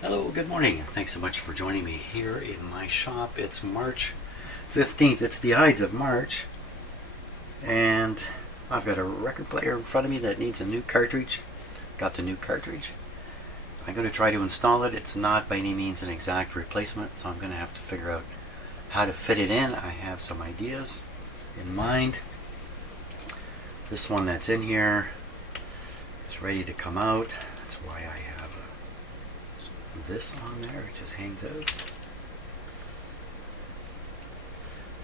Hello, good morning. Thanks so much for joining me here in my shop. It's March 15th. It's the Ides of March. And I've got a record player in front of me that needs a new cartridge. Got the new cartridge. I'm going to try to install it. It's not by any means an exact replacement, so I'm going to have to figure out how to fit it in. I have some ideas in mind. This one that's in here is ready to come out. That's why I have this on there. It just hangs out.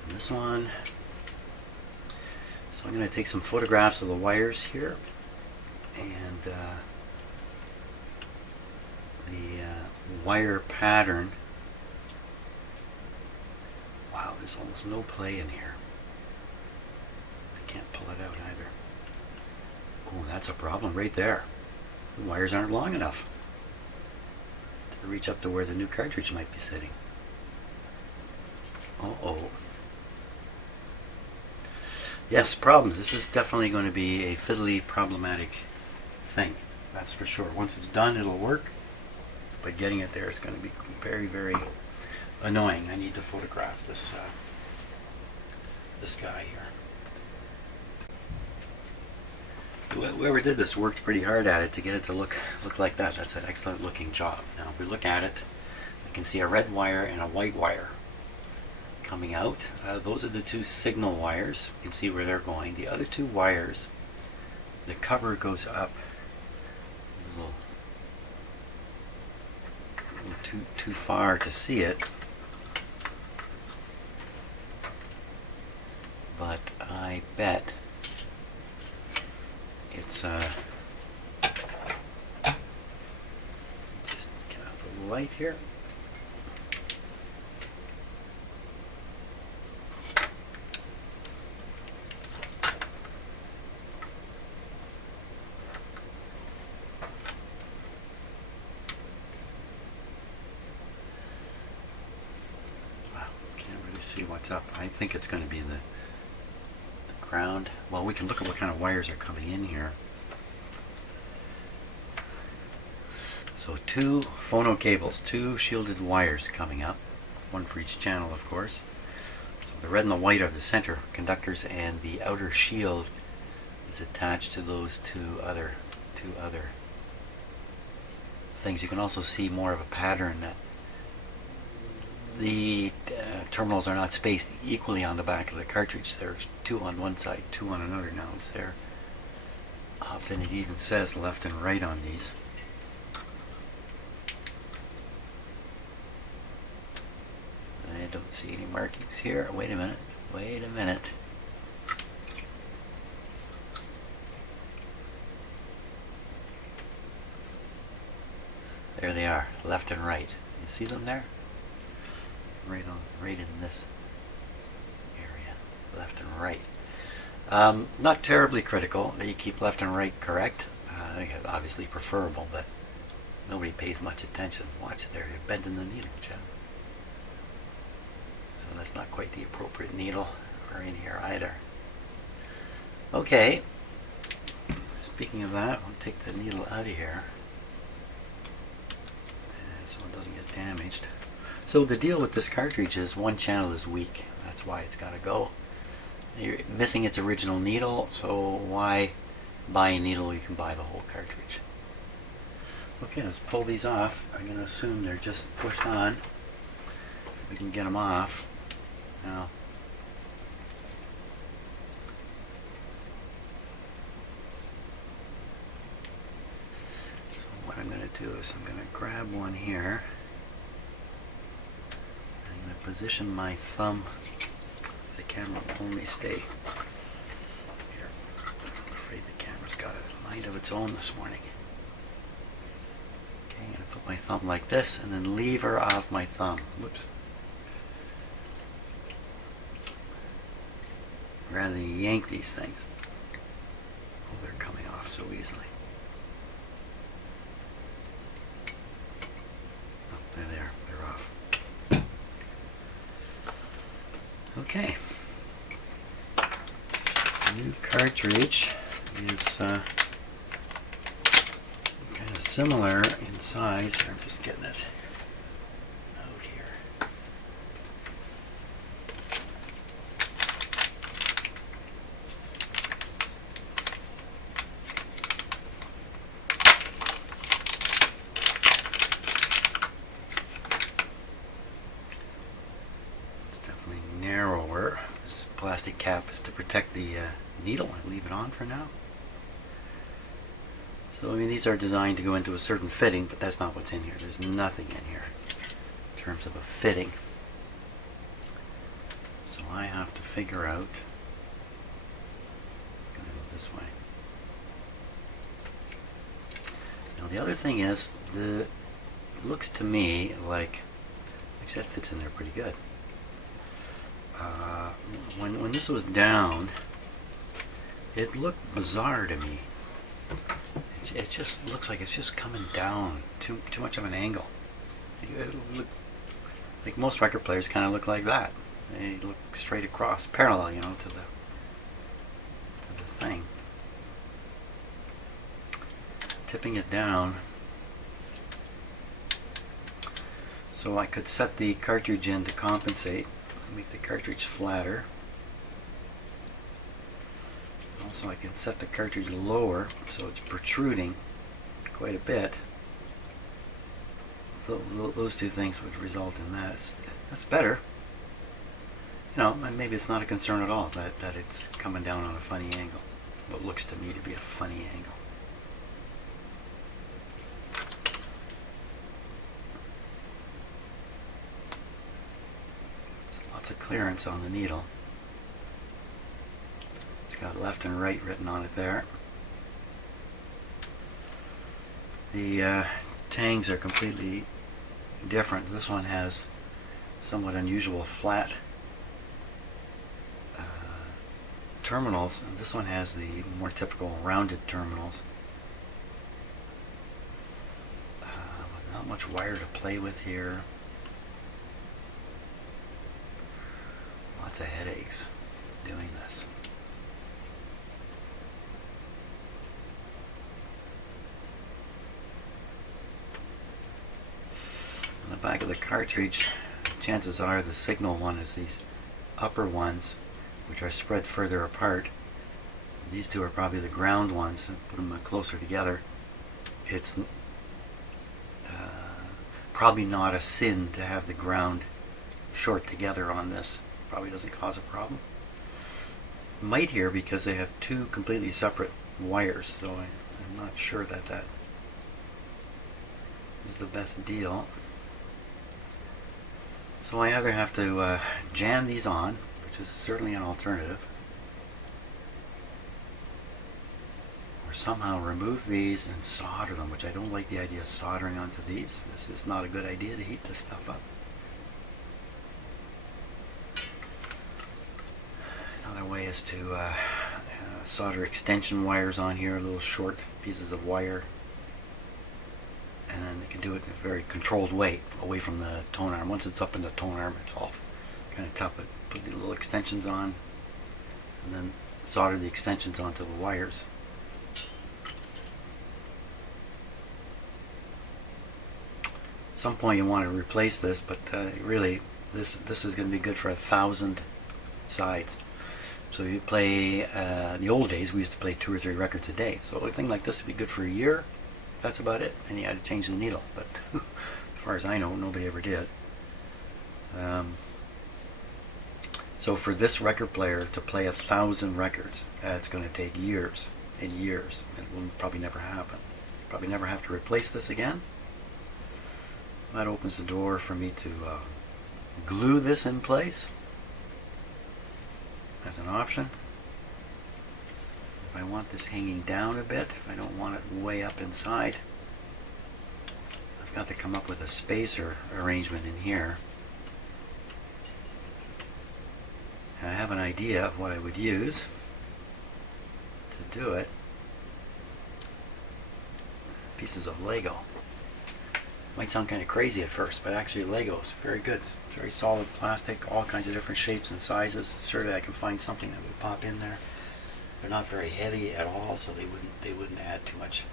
And this one. So I'm going to take some photographs of the wires here and the wire pattern. Wow, there's almost no play in here. I can't pull it out either. Oh, that's a problem right there. The wires aren't long enough to reach up to where the new cartridge might be sitting. Uh-oh. Yes, problems. This is definitely going to be a fiddly, problematic thing. That's for sure. Once it's done, it'll work. But getting it there is going to be very, very annoying. I need to photograph this this guy here. Whoever did this worked pretty hard at it to get it to look like that. That's an excellent looking job. Now, if we look at it, we can see a red wire and a white wire coming out. Those are the two signal wires. You can see where they're going. The other two wires, the cover goes up a little too far to see it, but I bet it's just get out the light here. See what's up. I think it's going to be the ground. Well, we can look at what kind of wires are coming in here. So two phono cables, two shielded wires coming up, one for each channel, of course. So the red and the white are the center conductors, and the outer shield is attached to those two other things. You can also see more of a pattern that the terminals are not spaced equally on the back of the cartridge. There's two on one side, two on another. Now it's there. Often it even says left and right on these. I don't see any markings here. Wait a minute. Wait a minute. There they are, left and right. You see them there? Right in this area, left and right. Not terribly critical that you keep left and right correct. I think it's obviously preferable, but nobody pays much attention. Watch there, you're bending the needle, Jim. So that's not quite the appropriate needle or in here either. Okay, speaking of that, I'll take the needle out of here so it doesn't get damaged. So the deal with this cartridge is one channel is weak. That's why it's got to go. You're missing its original needle, so why buy a needle? You can buy the whole cartridge. Okay, let's pull these off. I'm going to assume they're just pushed on. We can get them off. Now, so what I'm going to do is I'm going to grab one here. I'm going to position my thumb. The camera will only stay here. I'm afraid the camera's got a mind of its own this morning. Okay, I'm going to put my thumb like this and then lever off my thumb. Whoops. Rather than yank these things. Oh, they're coming off so easily. Oh, they're there. They're off. Okay. The new cartridge is kind of similar in size. I'm just getting it out here. It's definitely narrower. This plastic cap is to protect the needle. I leave it on for now. So I mean, these are designed to go into a certain fitting, but that's not what's in here. There's nothing in here in terms of a fitting. So I have to figure out. I'm going to go this way. Now the other thing is, it looks to me like actually that fits in there pretty good. When this was down, it looked bizarre to me. It just looks like it's just coming down too much of an angle. It look like most record players kind of look like that. They look straight across, parallel, you know, to the thing. Tipping it down, so I could set the cartridge in to compensate, make the cartridge flatter. Also, I can set the cartridge lower so it's protruding quite a bit. Those two things would result in that. That's better. You know, and maybe it's not a concern at all that it's coming down on a funny angle. What looks to me to be a funny angle. There's lots of clearance on the needle. It's got left and right written on it there. The tangs are completely different. This one has somewhat unusual flat terminals, and this one has the more typical rounded terminals. Not much wire to play with here. Lots of headaches doing this. On the back of the cartridge, chances are the signal one is these upper ones, which are spread further apart. These two are probably the ground ones. Put them closer together. It's probably not a sin to have the ground short together on this. Probably doesn't cause a problem. Might here because they have two completely separate wires, so I'm not sure that is the best deal. So I either have to jam these on, which is certainly an alternative, or somehow remove these and solder them, which I don't like the idea of soldering onto these. This is not a good idea to heat this stuff up. Another way is to solder extension wires on here, little short pieces of wire. And then they can do it in a very controlled way, away from the tone arm. Once it's up in the tone arm, it's all kind of tough. But put the little extensions on, and then solder the extensions onto the wires. At some point you want to replace this, but really, this is going to be good for 1,000 sides. So you play, in the old days, we used to play 2 or 3 records a day. So a thing like this would be good for a year. That's about it, and you had to change the needle, but as far as I know, nobody ever did. So for this record player to play 1,000 records, it's going to take years and years. It will probably never happen. Probably never have to replace this again. That opens the door for me to glue this in place as an option. If I want this hanging down a bit, if I don't want it way up inside, I've got to come up with a spacer arrangement in here. And I have an idea of what I would use to do it. Pieces of Lego. Might sound kind of crazy at first, but actually Lego is very good. It's very solid plastic, all kinds of different shapes and sizes. Certainly I can find something that would pop in there. They're not very heavy at all, so they wouldn't add too much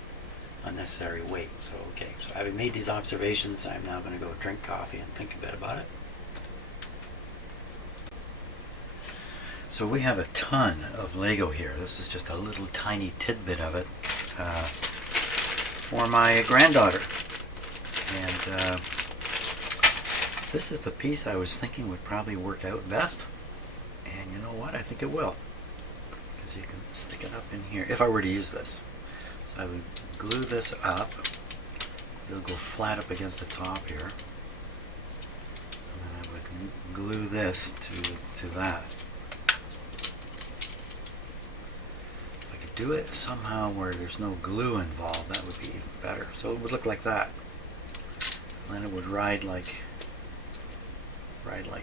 unnecessary weight. So okay, so having made these observations, I'm now going to go drink coffee and think a bit about it. So we have a ton of Lego here. This is just a little tiny tidbit of it for my granddaughter. And this is the piece I was thinking would probably work out best. And you know what? I think it will. Because you can stick it up in here, if I were to use this. So I would glue this up. It'll go flat up against the top here. And then I would glue this to that. If I could do it somehow where there's no glue involved, that would be even better. So it would look like that. And then it would ride like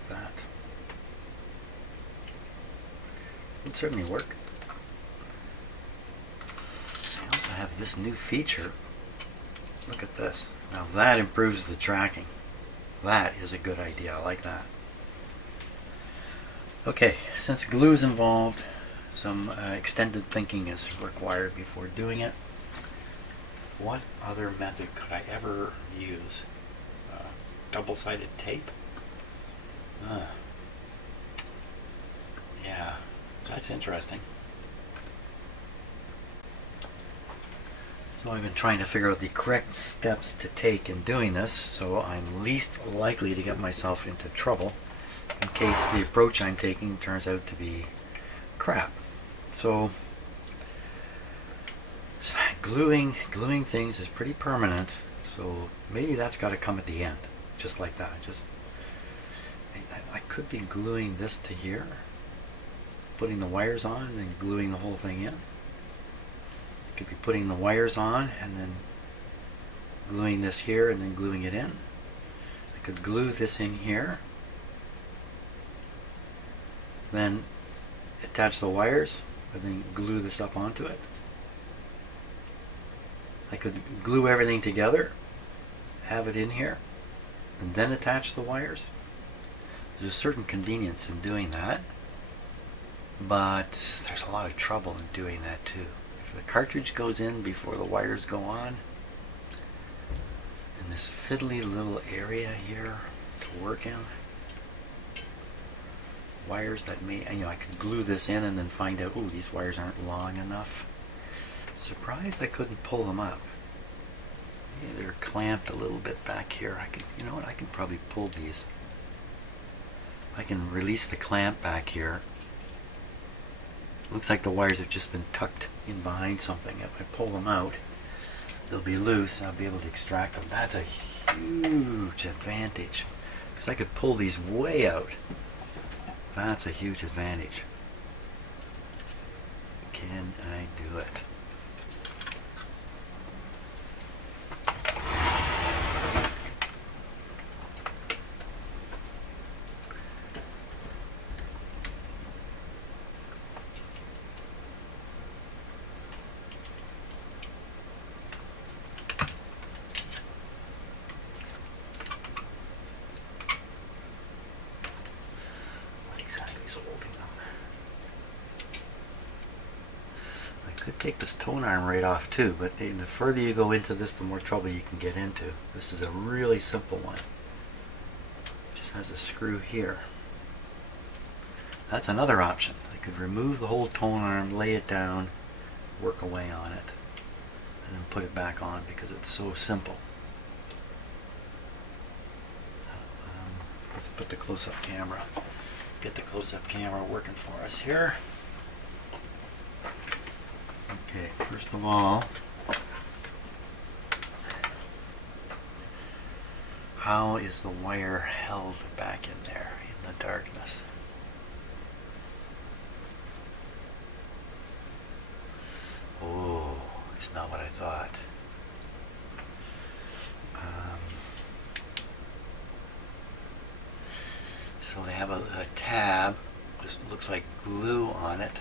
that. It would certainly work. I also have this new feature. Look at this. Now that improves the tracking. That is a good idea. I like that. Okay, since glue is involved, some extended thinking is required before doing it. What other method could I ever use? Double-sided tape? Yeah, that's interesting. So I've been trying to figure out the correct steps to take in doing this, so I'm least likely to get myself into trouble in case the approach I'm taking turns out to be crap. So gluing things is pretty permanent, so maybe that's got to come at the end, just like that. I could be gluing this to here, putting the wires on, and then gluing the whole thing in. Could be putting the wires on and then gluing this here and then gluing it in. I could glue this in here, then attach the wires and then glue this up onto it. I could glue everything together, have it in here, and then attach the wires. There's a certain convenience in doing that, but there's a lot of trouble in doing that too. If the cartridge goes in before the wires go on, and this fiddly little area here to work in, wires that may, I could glue this in and then find out, oh, these wires aren't long enough. Surprised I couldn't pull them up. Maybe they're clamped a little bit back here. You know what, I can probably pull these. I can release the clamp back here. Looks like the wires have just been tucked in behind something. If I pull them out, they'll be loose and I'll be able to extract them. That's a huge advantage, because I could pull these way out. That's a huge advantage. Can I do it? Take this tone arm right off too, but the further you go into this, the more trouble you can get into. This is a really simple one. It just has a screw here. That's another option. I could remove the whole tone arm, lay it down, work away on it, and then put it back on because it's so simple. Let's put the close-up camera. Let's get the close-up camera working for us here. Okay, first of all, how is the wire held back in there in the darkness? Oh, it's not what I thought. So they have a tab. This looks like glue on it.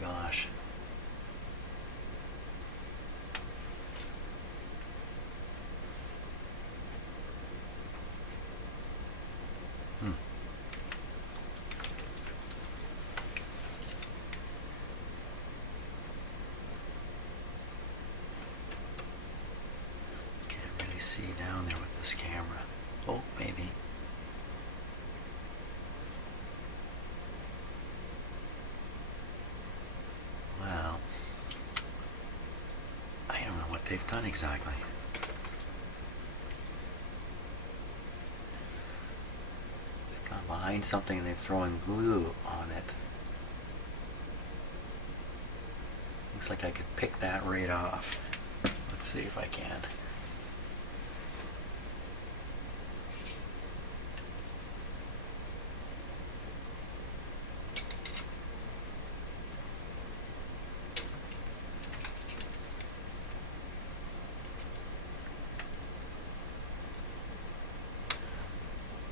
Gosh. see down there with this camera? Oh, maybe. Well, I don't know what they've done exactly. It's gone behind something and they've thrown glue on it. Looks like I could pick that right off. Let's see if I can.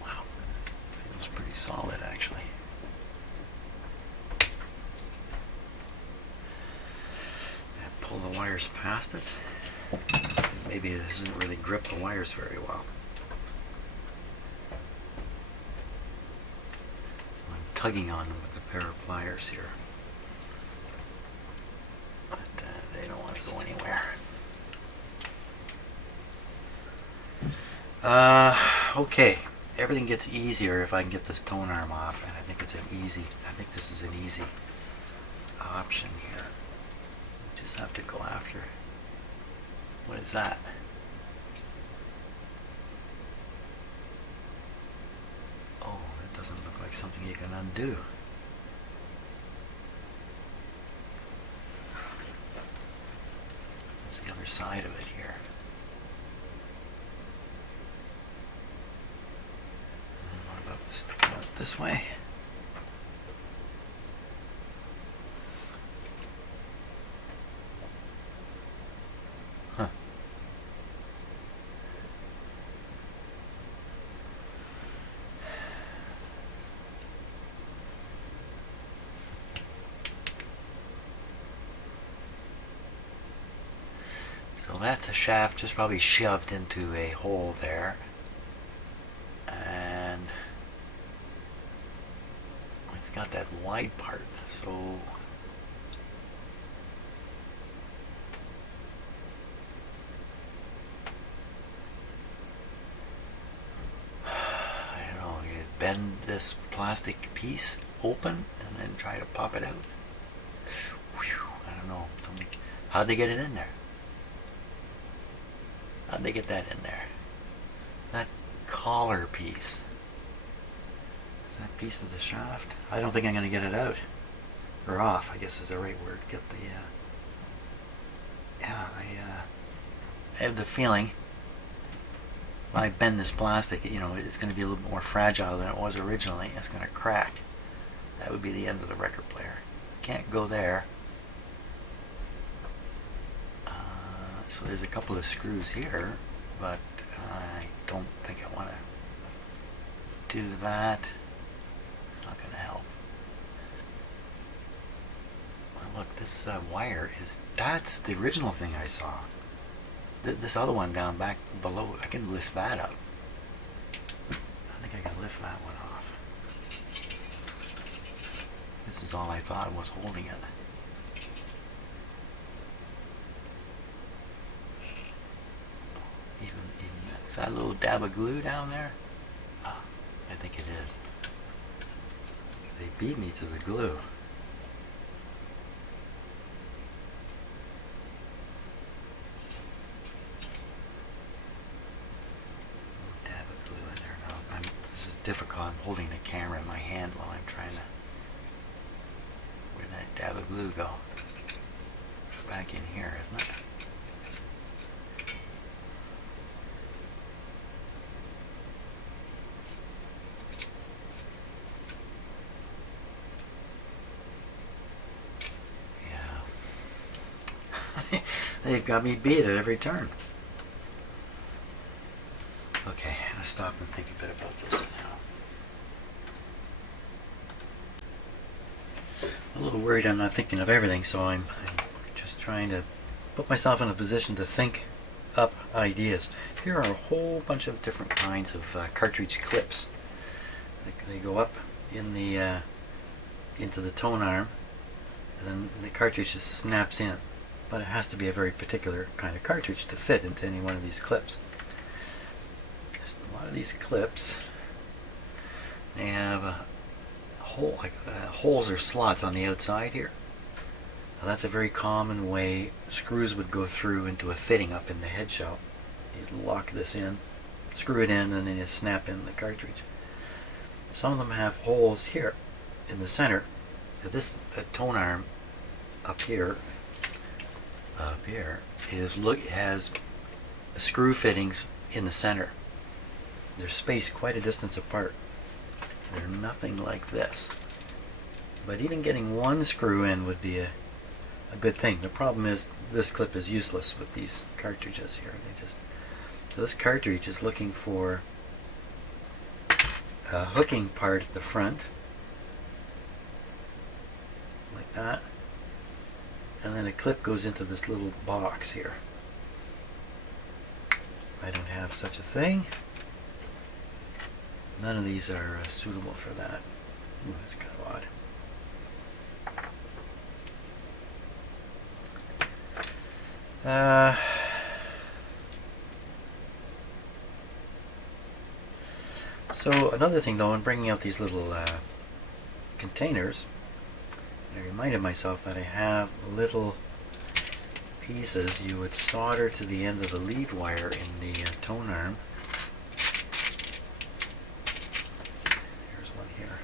Wow, feels pretty solid actually. And pull the wires past it. Maybe it doesn't really grip the wires very well. So I'm tugging on them with a pair of pliers here. But they don't want to go anywhere. Okay, everything gets easier if I can get this tone arm off, and I think this is an easy option here. Just have to go after. What is that? Oh, that doesn't look like something you can undo. That's the other side of it here. And what about sticking out this way? Huh. So that's a shaft just probably shoved into a hole there. And it's got that wide part, so I don't know, you bend this plastic piece open and then try to pop it out. Whew, I don't know. How'd they get it in there? How'd they get that in there? That collar piece. Is that piece of the shaft? I don't think I'm going to get it out. Or off, I guess is the right word. Get the, yeah, I have the feeling when I bend this plastic, you know, it's going to be a little bit more fragile than it was originally. It's going to crack. That would be the end of the record player. Can't go there. So there's a couple of screws here, but I don't think I want to do that. It's not going to help. Well, look, this wire that's the original thing I saw. This other one down back below, I can lift that up. I think I can lift that one off. This is all I thought was holding it. Is that a little dab of glue down there? Oh, I think it is. They beat me to the glue. Dab of glue in there. No, this is difficult. I'm holding the camera in my hand while I'm trying to... Where'd that dab of glue go? It's back in here, isn't it? They've got me beat at every turn. Okay, I'm going to stop and think a bit about this now. I'm a little worried I'm not thinking of everything, so I'm just trying to put myself in a position to think up ideas. Here are a whole bunch of different kinds of cartridge clips. They go up in the into the tone arm, and then the cartridge just snaps in. But it has to be a very particular kind of cartridge to fit into any one of these clips. lot of these clips, they have a hole, like holes or slots on the outside here. Now that's a very common way screws would go through into a fitting up in the head shell. You'd lock this in, screw it in, and then you snap in the cartridge. Some of them have holes here in the center. This tone arm up here has screw fittings in the center. They're spaced quite a distance apart. They're nothing like this. But even getting one screw in would be a good thing. The problem is this clip is useless with these cartridges here. So this cartridge is looking for a hooking part at the front, like that, and then a clip goes into this little box here. I don't have such a thing. None of these are suitable for that. Ooh, that's kind of odd. So another thing though, in bringing out these little containers, I reminded myself that I have little pieces you would solder to the end of the lead wire in the tone arm. Here's one here.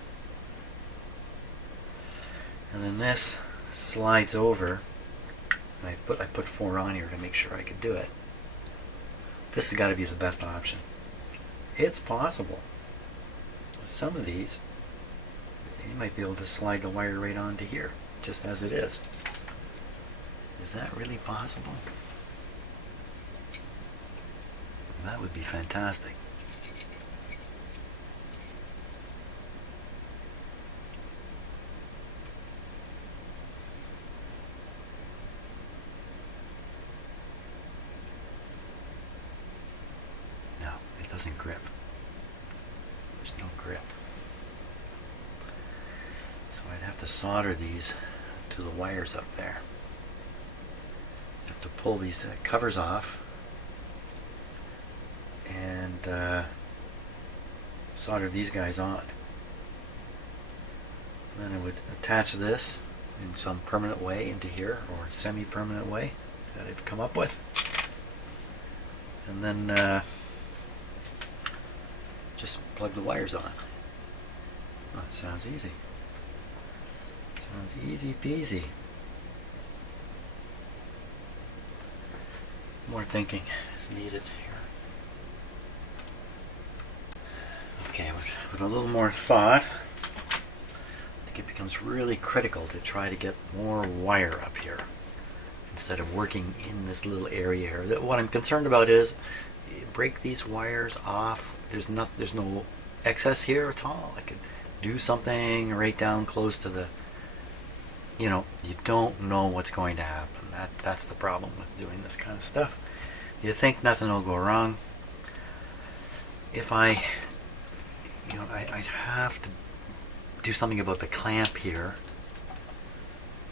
And then this slides over. I put 4 on here to make sure I could do it. This has got to be the best option. It's possible. With some of these, you might be able to slide the wire right onto here, just as it is. Is that really possible? That would be fantastic. No, it doesn't grip. There's no grip. So I'd have to solder these to the wires up there. Have to pull these covers off and solder these guys on. And then I would attach this in some permanent way into here, or semi-permanent way that I've come up with, and then just plug the wires on. Oh, sounds easy. Sounds easy peasy. More thinking is needed here. Okay, with a little more thought, I think it becomes really critical to try to get more wire up here instead of working in this little area here. What I'm concerned about is you break these wires off. There's no excess here at all. I could do something right down close to the, you don't know what's going to happen. That's the problem with doing this kind of stuff. You think nothing will go wrong. If I'd have to do something about the clamp here,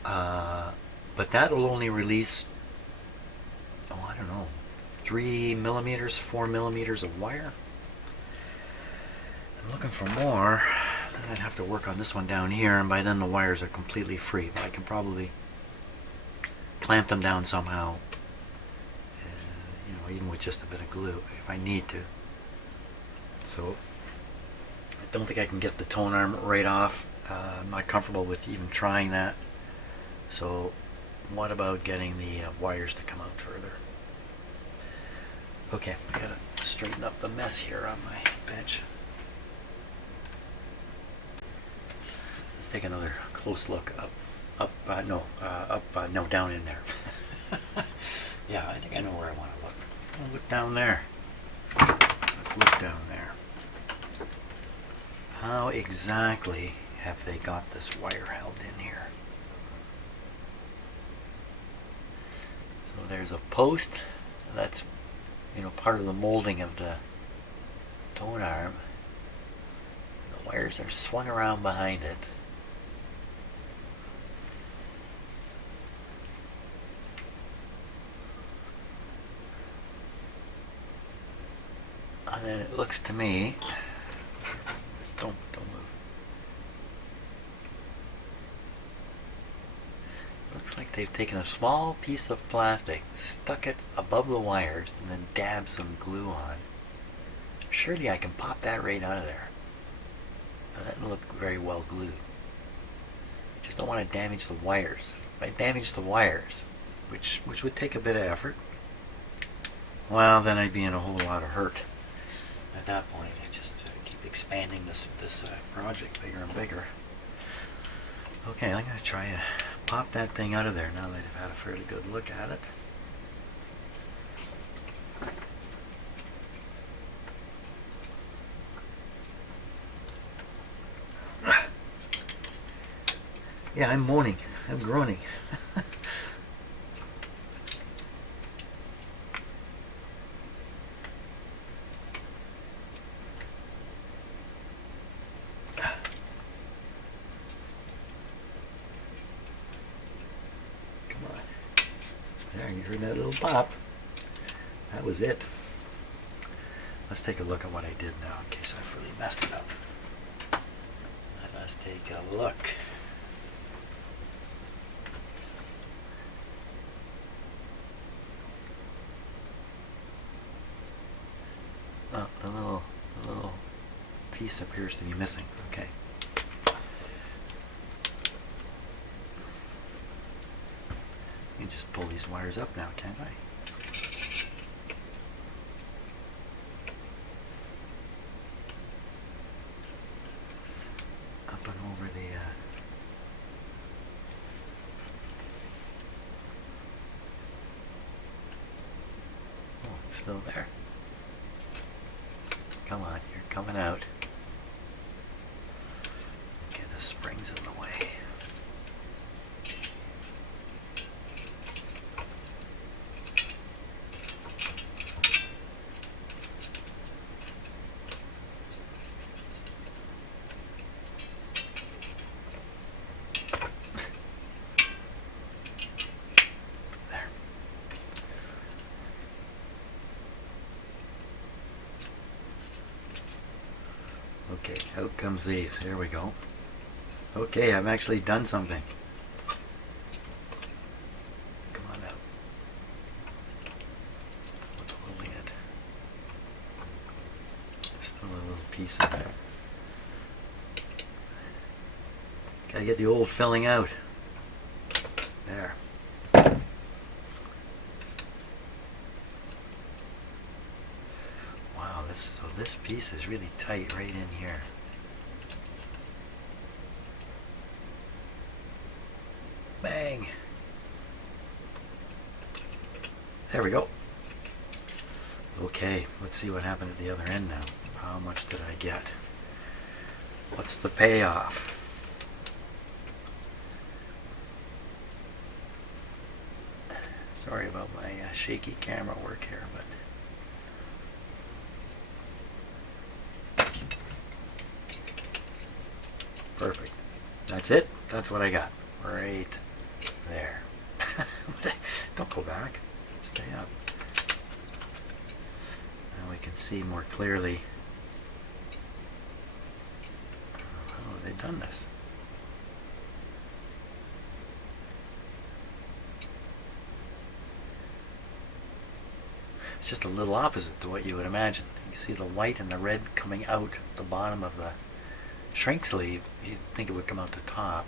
but that will only release, I don't know, 3 millimeters, 4 millimeters of wire. I'm looking for more. Then I'd have to work on this one down here, and by then the wires are completely free. But I can probably clamp them down somehow, even with just a bit of glue if I need to. So I don't think I can get the tone arm right off. I'm not comfortable with even trying that. So what about getting the wires to come out further? Okay, I gotta straighten up the mess here on my bench. Let's take another close look down in there. Yeah, I think I know where I want to look. I'll look down there. Let's look down there. How exactly have they got this wire held in here? So there's a post that's part of the molding of the tone arm. The wires are swung around behind it. And then it looks to me, don't move. Looks like they've taken a small piece of plastic, stuck it above the wires, and then dabbed some glue on. Surely I can pop that right out of there. But that doesn't look very well glued. Just don't want to damage the wires. If I damage the wires, which would take a bit of effort, well, then I'd be in a whole lot of hurt. At that point, I just keep expanding this project bigger and bigger. Okay, I'm going to try to pop that thing out of there now that I've had a fairly good look at it. Yeah, I'm moaning. I'm groaning. There, you heard that little pop. That was it. Let's take a look at what I did now in case I've really messed it up. Let us take a look. Oh, a little piece appears to be missing. Okay. I can just pull these wires up now, can't I? Up and over the oh, it's still there. Come on, you're coming out. Okay, the spring's in the way. Okay, out comes these. There we go. Okay, I've actually done something. Come on out. What's holding it? There's still a little piece of there. Gotta get the old filling out. There. Wow, this piece is really tight right in here. Bang! There we go. Okay, let's see what happened at the other end now. How much did I get? What's the payoff? Sorry about my shaky camera work here, but perfect. That's it. That's what I got. Right there. Don't go back. Stay up. Now we can see more clearly. How have they done this? It's just a little opposite to what you would imagine. You see the white and the red coming out the bottom of the shrink sleeve. You'd think it would come out the top.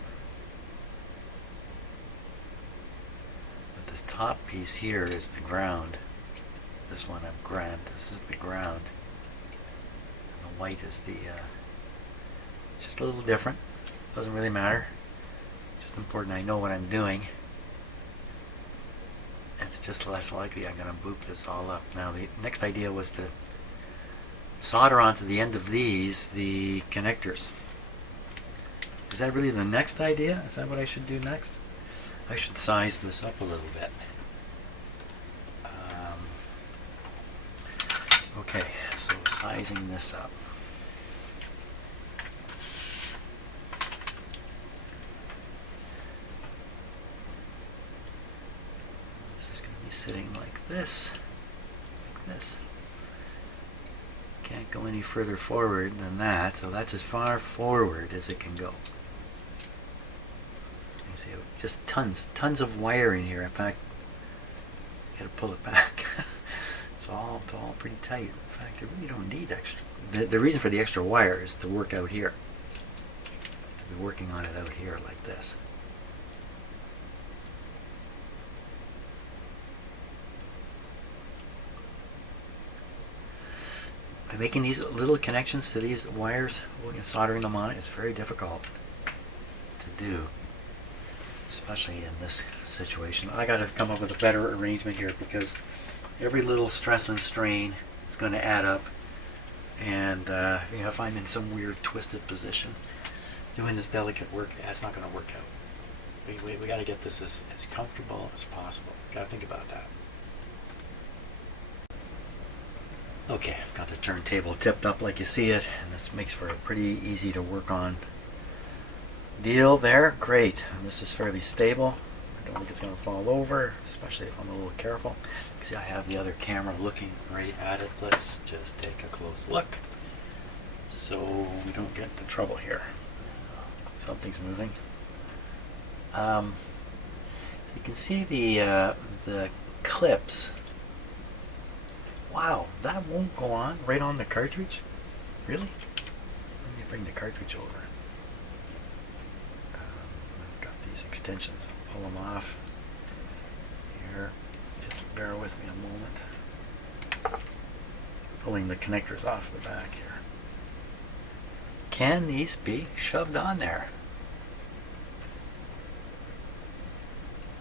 But this top piece here is the ground. This one I've grabbed. This is the ground. And the white is the, it's just a little different. Doesn't really matter. Just important I know what I'm doing. It's just less likely I'm going to boop this all up. Now the next idea was to solder onto the end of these the connectors. Is that really the next idea? Is that what I should do next? I should size this up a little bit. Okay, so sizing this up. Sitting like this, Can't go any further forward than that, so that's as far forward as it can go. You see, just tons of wire in here. In fact, you gotta pull it back. It's all pretty tight. In fact, you really don't need extra. The reason for the extra wire is to work out here. To be working on it out here like this. By making these little connections to these wires, soldering them on, it's very difficult to do, especially in this situation. I got to come up with a better arrangement here because every little stress and strain is going to add up, and if I'm in some weird twisted position doing this delicate work, that's not going to work out. We got to get this as comfortable as possible. Got to think about that. Okay, I've got the turntable tipped up like you see it, and this makes for a pretty easy to work on deal there. Great. And this is fairly stable. I don't think it's going to fall over, especially if I'm a little careful. See, I have the other camera looking right at it. Let's just take a close look so we don't get into trouble here. Something's moving. You can see the clips. Wow, that won't go on right on the cartridge? Really? Let me bring the cartridge over. I've got these extensions. I'll pull them off here. Just bear with me a moment. Pulling the connectors off the back here. Can these be shoved on there?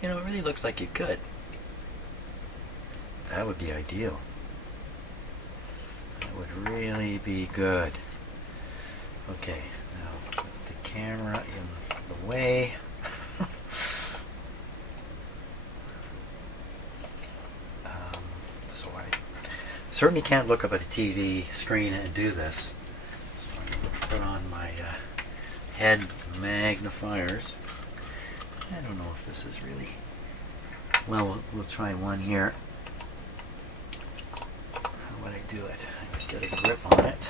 You know, it really looks like you could. That would be ideal. That would really be good. Okay, now put the camera in the way. So I certainly can't look up at a TV screen and do this. So I'm going to put on my head magnifiers. I don't know if this is really... Well, we'll try one here. How would I do it? I get a grip on it.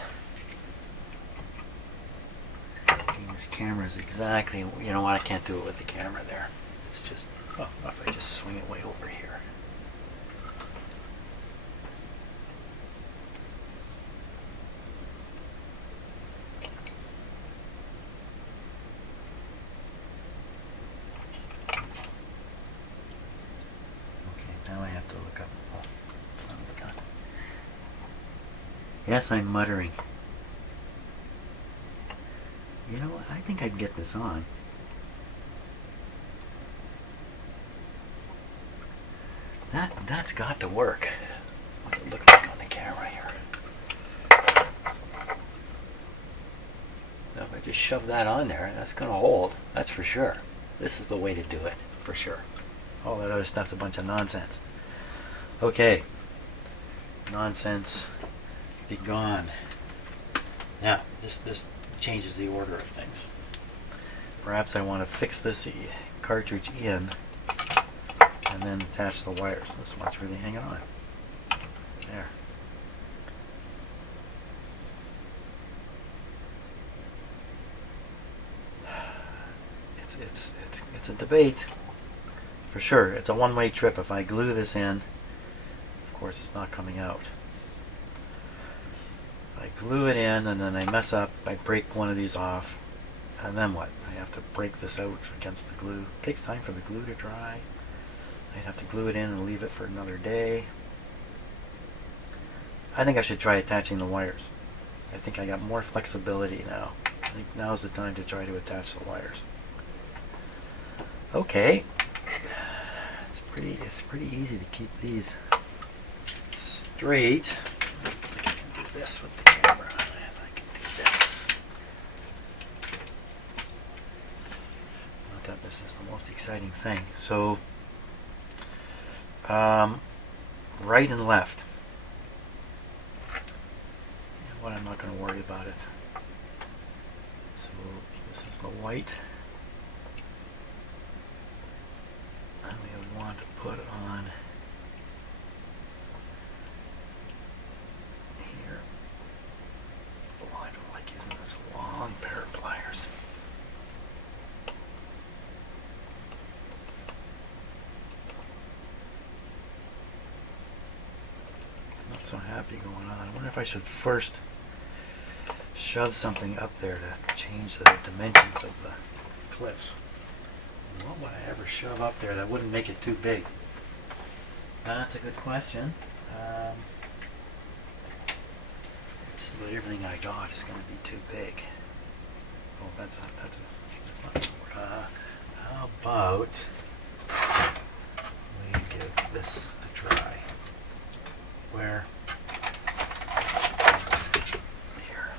And this camera is exactly... You know what? I can't do it with the camera there. It's just... Oh, if I just swing it way over here. Yes, I'm muttering. You know what? I think I'd get this on. That's got to work. What's it look like on the camera here? Now if I just shove that on there, that's going to hold. That's for sure. This is the way to do it, for sure. All that other stuff's a bunch of nonsense. Okay. Nonsense. Be gone. Now, this changes the order of things. Perhaps I want to fix this cartridge in and then attach the wires. This one's really hanging on. There. It's a debate. For sure. It's a one-way trip. If I glue this in, of course it's not coming out. I glue it in and then I mess up, I break one of these off, and then what? I have to break this out against the glue. It takes time for the glue to dry. I'd have to glue it in and leave it for another day. I think I should try attaching the wires. I think I got more flexibility now. I think now's the time to try to attach the wires. Okay. It's pretty easy to keep these straight. This with the camera, if I can do this. Not that this is the most exciting thing. So, right and left. You know what? I'm not going to worry about it. So this is the white, and we would want to put on. so happy going on. I wonder if I should first shove something up there to change the dimensions of the clips. What would I ever shove up there that wouldn't make it too big? That's a good question. Just about everything I got is going to be too big. Oh, that's not going to work. How about we give this a try? Where? Here.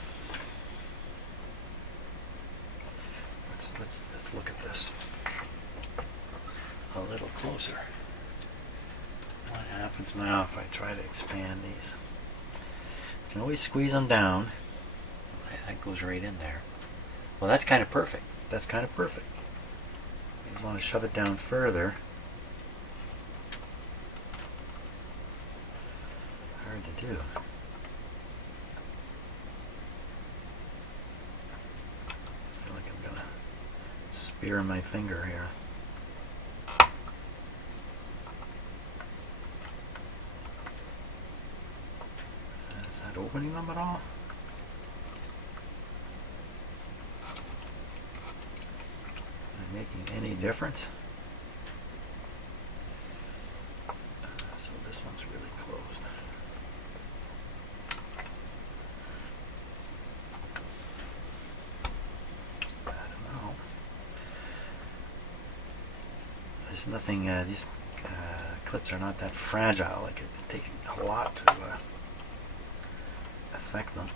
Let's look at this a little closer. What happens now if I try to expand these? You can always squeeze them down. That goes right in there. Well, that's kind of perfect. That's kind of perfect. You want to shove it down further. Hard to do. I feel like I'm going to spear my finger here. Is that opening them at all? Making any difference? So this one's really closed. I don't know. There's nothing, these clips are not that fragile. Like it takes a lot to affect them.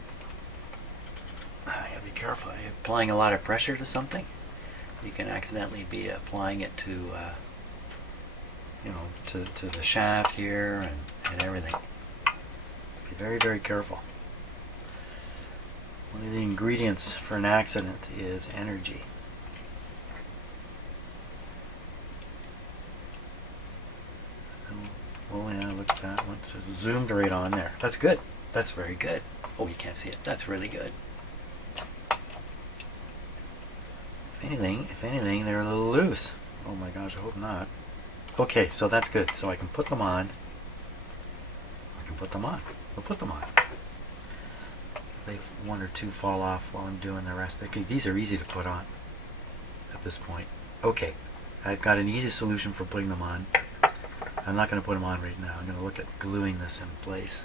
I gotta be careful. You're applying a lot of pressure to something. You can accidentally be applying it to, to the shaft here and everything. Be very, very careful. One of the ingredients for an accident is energy. Oh yeah, look at that one. It's zoomed right on there. That's good. That's very good. Oh, you can't see it. That's really good. If anything, they're a little loose. Oh my gosh, I hope not. Okay, so that's good. So I can put them on. We'll put them on. If one or two fall off while I'm doing the rest. Okay, these are easy to put on at this point. Okay, I've got an easy solution for putting them on. I'm not going to put them on right now. I'm going to look at gluing this in place.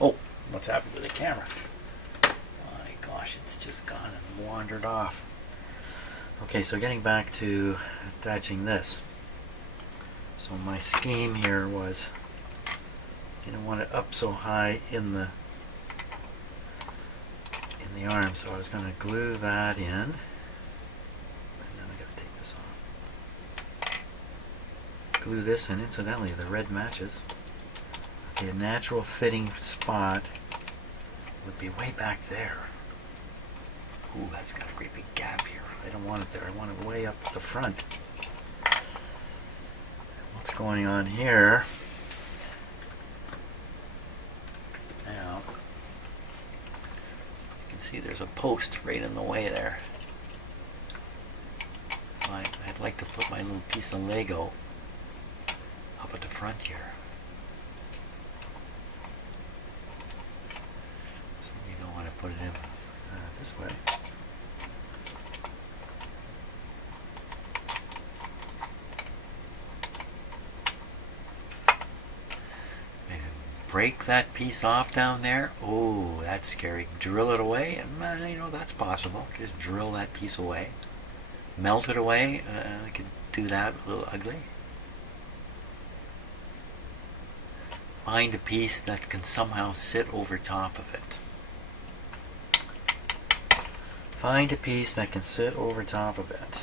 Oh, what's happened to the camera? My gosh, it's just gone and wandered off. Okay, so getting back to attaching this. So my scheme here was, you don't want it up so high in the arm, so I was going to glue that in, and then I got to take this off. Glue this in. Incidentally, the red matches. Okay, a natural fitting spot would be way back there. Ooh, that's got a great big gap here. I don't want it there. I want it way up the front. What's going on here? Now, you can see there's a post right in the way there. So I'd like to put my little piece of Lego up at the front here. So you don't want to put it in this way. Break that piece off down there. Oh, that's scary. Drill it away, and that's possible. Just drill that piece away. Melt it away. I could do that a little ugly. Find a piece that can somehow sit over top of it. Find a piece that can sit over top of it.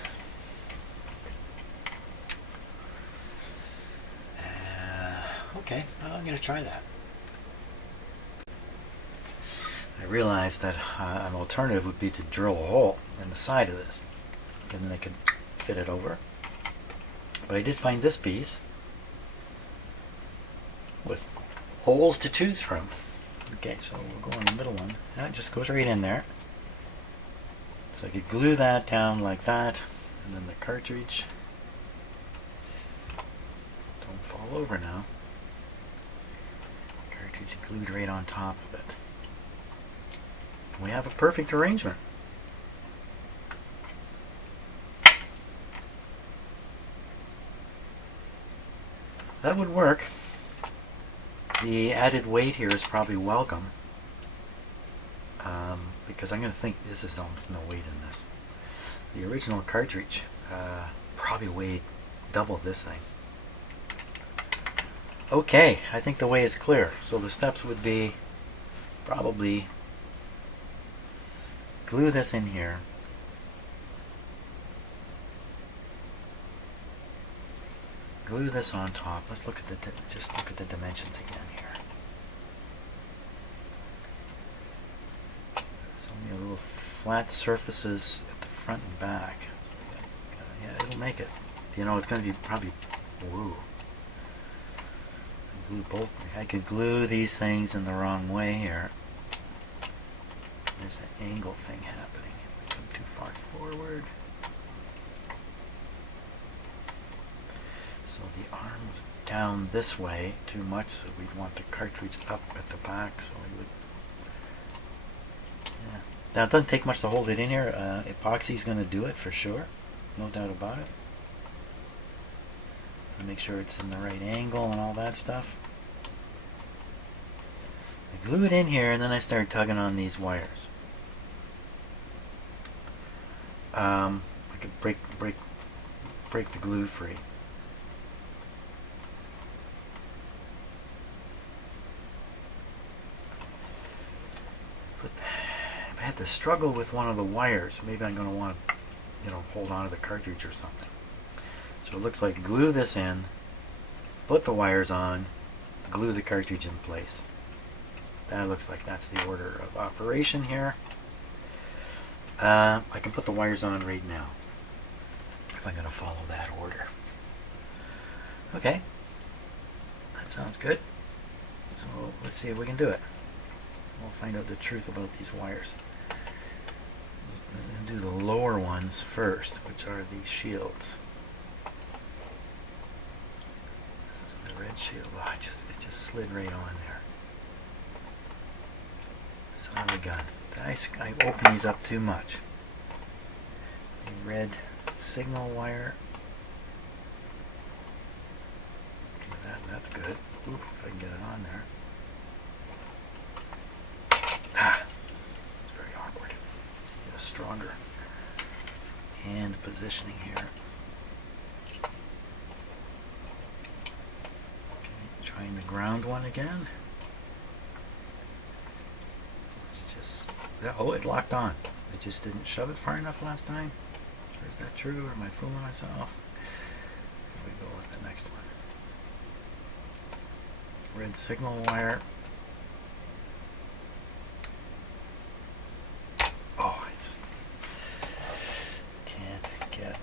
Okay, I'm going to try that. I realized that an alternative would be to drill a hole in the side of this, and then I could fit it over. But I did find this piece with holes to choose from. Okay, so we'll go on the middle one. That just goes right in there. So I could glue that down like that, and then the cartridge. Don't fall over now. cartridge glued right on top of it. We have a perfect arrangement. That would work. The added weight here is probably welcome, because I'm going to think this is almost no weight in this. The original cartridge probably weighed double this thing. Okay, I think the way is clear. So the steps would be probably glue this in here. Glue this on top. Let's look at just look at the dimensions again here. So only a little flat surfaces at the front and back. Yeah, it'll make it. You know, it's going to be probably. Whoa. Glue both. I could glue these things in the wrong way here. There's an angle thing happening. Come too far forward. So the arm was down this way too much, so we'd want the cartridge up at the back. So we would. Yeah. Now it doesn't take much to hold it in here. Epoxy's going to do it for sure, no doubt about it. Make sure it's in the right angle and all that stuff. I glue it in here and then I start tugging on these wires. I could break the glue free. But if I had to struggle with one of the wires, maybe I'm going to want to, hold on to the cartridge or something. So it looks like glue this in, put the wires on, glue the cartridge in place. That looks like that's the order of operation here. I can put the wires on right now if I'm going to follow that order. Okay, that sounds good. So let's see if we can do it. We'll find out the truth about these wires. I'm going to do the lower ones first, which are these shields. The red shield, it just slid right on there. Son of a gun. I open these up too much. The red signal wire. Okay, that's good. Ooh, if I can get it on there. It's very awkward. Get a stronger hand positioning here. Trying the ground one again. Oh, it locked on. I just didn't shove it far enough last time. Or is that true? Or am I fooling myself? Here we go with the next one. Red signal wire. Oh, I just can't get.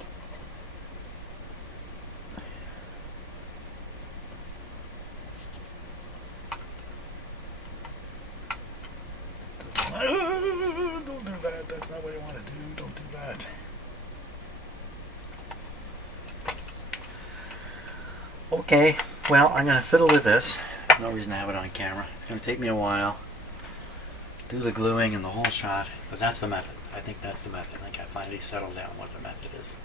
Don't do that. That's not what I want to do. Don't do that. Okay, well, I'm going to fiddle with this. No reason to have it on camera. It's going to take me a while. Do the gluing and the whole shot. But that's the method. I think that's the method. I think I finally settled down what the method is.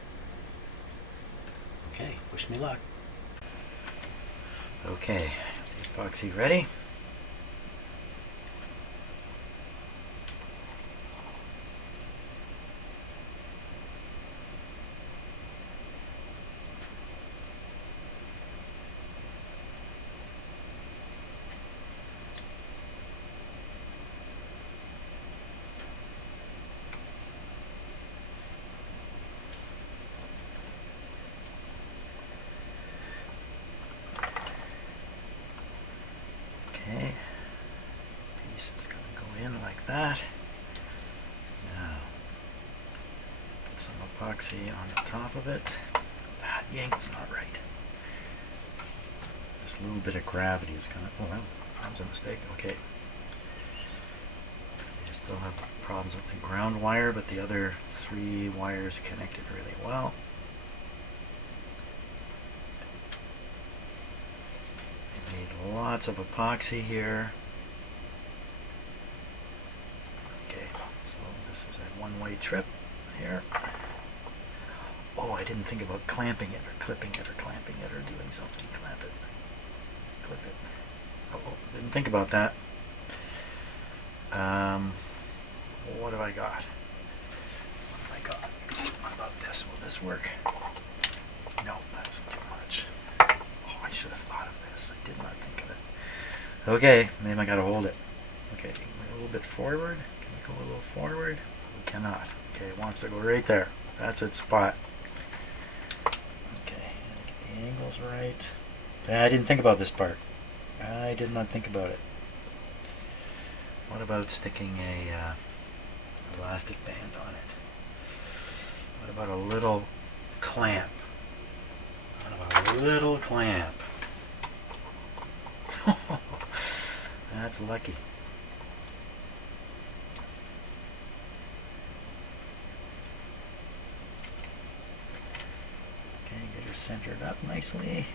Okay, wish me luck. Okay, the epoxy ready. Okay, piece is going to go in like that. Now, put some epoxy on the top of it. The angle's not right. This little bit of gravity is going to. Oh, that was a mistake. Okay. You still have problems with the ground wire, but the other 3 wires connected really well. Made lots of epoxy here. trip here. Oh, I didn't think about clamping it or clipping it or clamping it or doing something. Clamp it. Clip it. Oh, didn't think about that. What have I got? What about this? Will this work? No, that's too much. Oh, I should have thought of this. I did not think of it. Okay, maybe I gotta hold it. Okay, a little bit forward. Can we go a little forward? We cannot. Okay, it wants to go right there. That's its spot. Okay, get the angles right. I didn't think about this part. I did not think about it. What about sticking a elastic band on it? What about a little clamp? What about a little clamp? That's lucky. Okay, get her centered up nicely.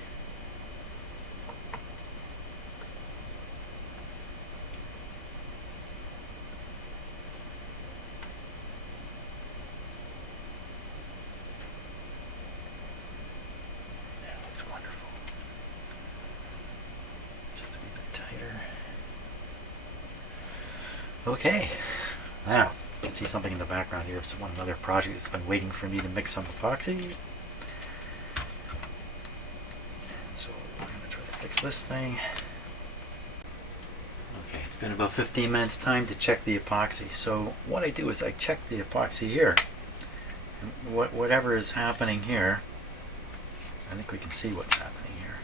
Wonderful. Just a wee bit tighter. Okay. Now, you can see something in the background here. It's another project that's been waiting for me to mix some epoxy. And so we're going to try to fix this thing. Okay, it's been about 15 minutes time to check the epoxy. So what I do is I check the epoxy here. And whatever is happening here, I think we can see what's happening here.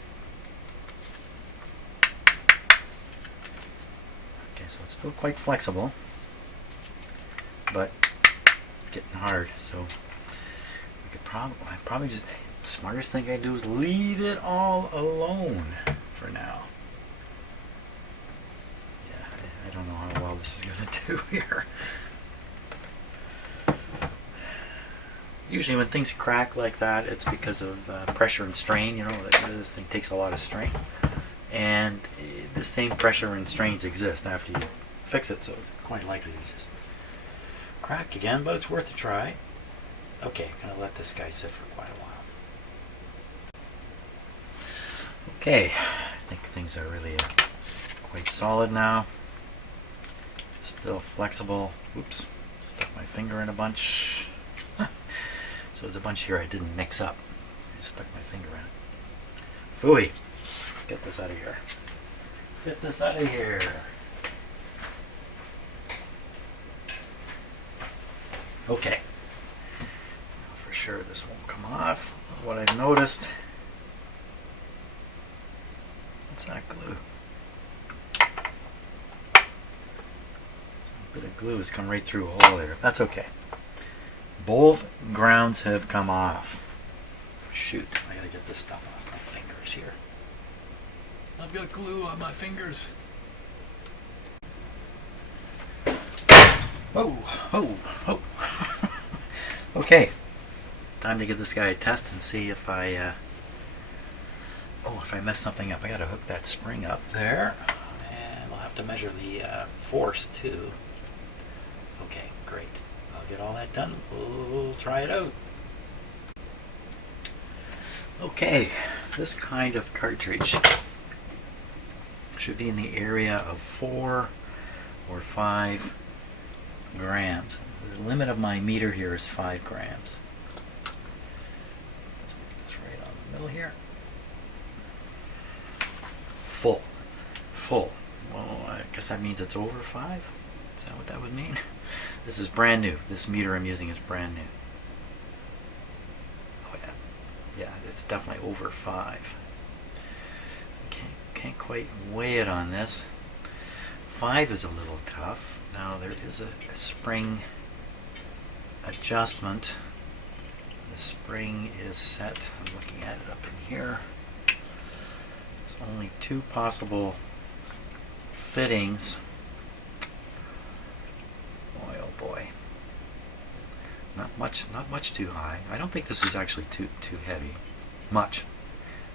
Okay, so it's still quite flexible, but getting hard. So we could probably just, the smartest thing I do is leave it all alone for now. Yeah, I don't know how well this is going to do here. Usually when things crack like that, it's because of pressure and strain. You know, this thing takes a lot of strain. And the same pressure and strains exist after you fix it, so it's quite likely to just crack again, but it's worth a try. Okay, I'm going to let this guy sit for quite a while. Okay, I think things are really quite solid now. Still flexible. Oops, stuck my finger in a bunch. So there's a bunch here I didn't mix up. I just stuck my finger in it. Phooey. Let's get this out of here. Get this out of here. Okay. Now for sure this won't come off. What I've noticed, what's that glue? A bit of glue has come right through a hole there. That's okay. Both grounds have come off. Shoot, I gotta get this stuff off my fingers here. I've got glue on my fingers. Oh, oh, oh. Okay, time to give this guy a test and see if I mess something up. I gotta hook that spring up there, and I'll have to measure the force too. Okay, great. I'll get all that done. We'll try it out. Okay, this kind of cartridge should be in the area of 4 or 5 grams. The limit of my meter here is 5 grams. Let's put this right on the middle here. Full. Full. Well, I guess that means it's over 5. Is that what that would mean? This is brand new. This meter I'm using is brand new. Oh yeah. Yeah, it's definitely over 5. Can't quite weigh it on this. 5 is a little tough. Now there is a spring adjustment. The spring is set. I'm looking at it up in here. There's only 2 possible fittings. Boy, oh boy. Not much too high. I don't think this is actually too heavy. Much.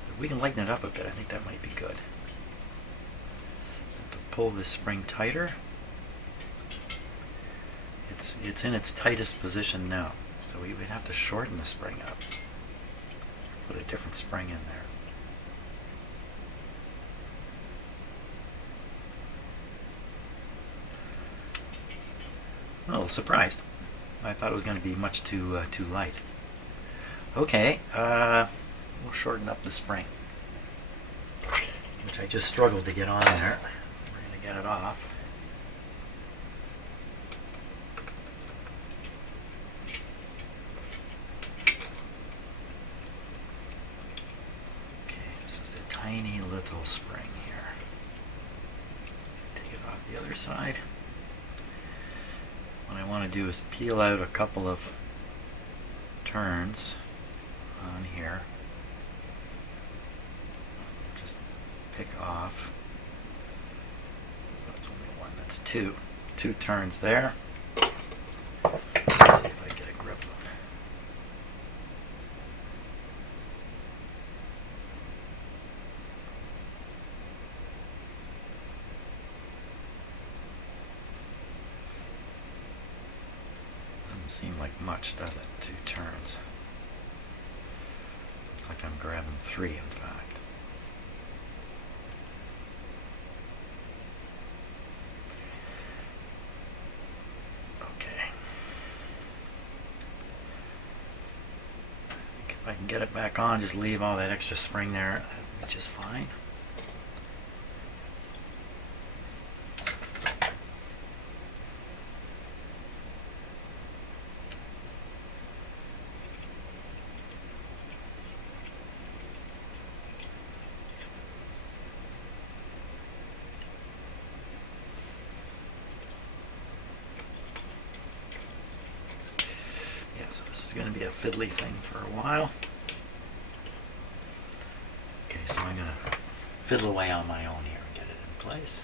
If we can lighten it up a bit, I think that might be good. Pull this spring tighter. It It's in its tightest position now, so we would have to shorten the spring up. Put a different spring in there. Oh, surprised. I thought it was going to be much too light. Okay, we'll shorten up the spring, which I just struggled to get on there. We're going to get it off. Okay, this is a tiny little spring here. Take it off the other side. What I want to do is peel out a couple of turns on here. Just pick off. That's only one. That's two. Two turns there. Let's see if I get a grip. Doesn't seem like much, does it? Two turns. Looks like I'm grabbing three, in fact. Okay. If I can get it back on, just leave all that extra spring there, that'd be just fine. So this is going to be a fiddly thing for a while. Okay, so I'm going to fiddle away on my own here and get it in place.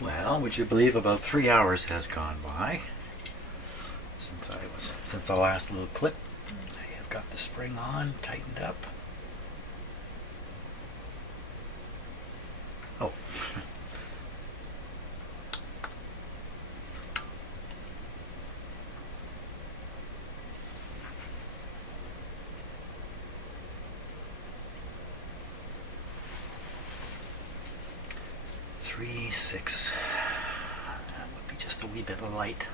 Well, would you believe about 3 hours has gone by since the last little clip. I have got the spring on, tightened up. Oh. Three, 6. That would be just a wee bit light.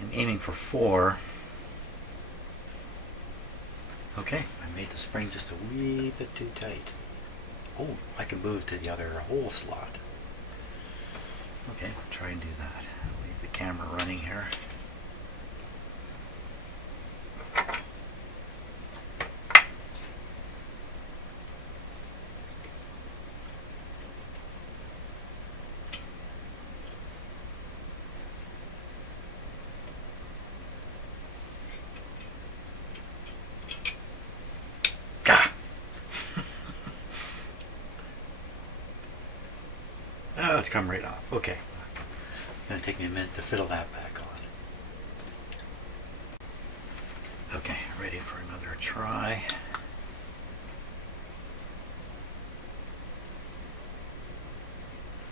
I'm aiming for 4. Okay, I made the spring just a wee bit too tight. Oh, I can move to the other hole slot. Okay, I'll try and do that. I'll leave the camera running here. Oh, it's come right off. Okay. It's going to take me a minute to fiddle that back on. Okay, ready for another try.